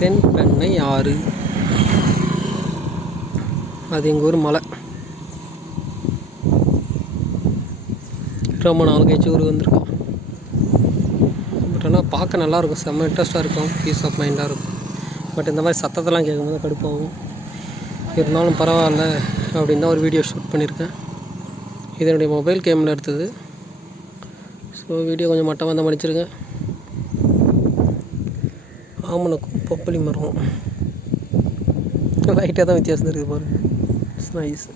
தென்பெண்ணை ஆறு. அது எங்கள் ஊர் மலை. ரொம்ப நாள் கழிச்சு ஊருக்கு வந்திருக்கோம். பட் ஆனால் பார்க்க நல்லாயிருக்கும், செம்ம இன்ட்ரெஸ்ட்டாக இருக்கும், பீஸ் ஆஃப் மைண்டாக இருக்கும். பட் இந்த மாதிரி சத்தத்தெல்லாம் கேட்கும்போது கடுப்பாகும். இருந்தாலும் பரவாயில்ல அப்படின்னு தான் ஒரு வீடியோ ஷூட் பண்ணியிருக்கேன். இது என்னுடைய மொபைல் கேமில் எடுத்தது. ஸோ வீடியோ கொஞ்சம் மட்டமாக தான் மடிச்சிருங்க. ஆமணக்கும் பப்பளி மரம் லைட்டாக தான் வித்தியாசம் இருக்குது பாருங்கள். It's nice.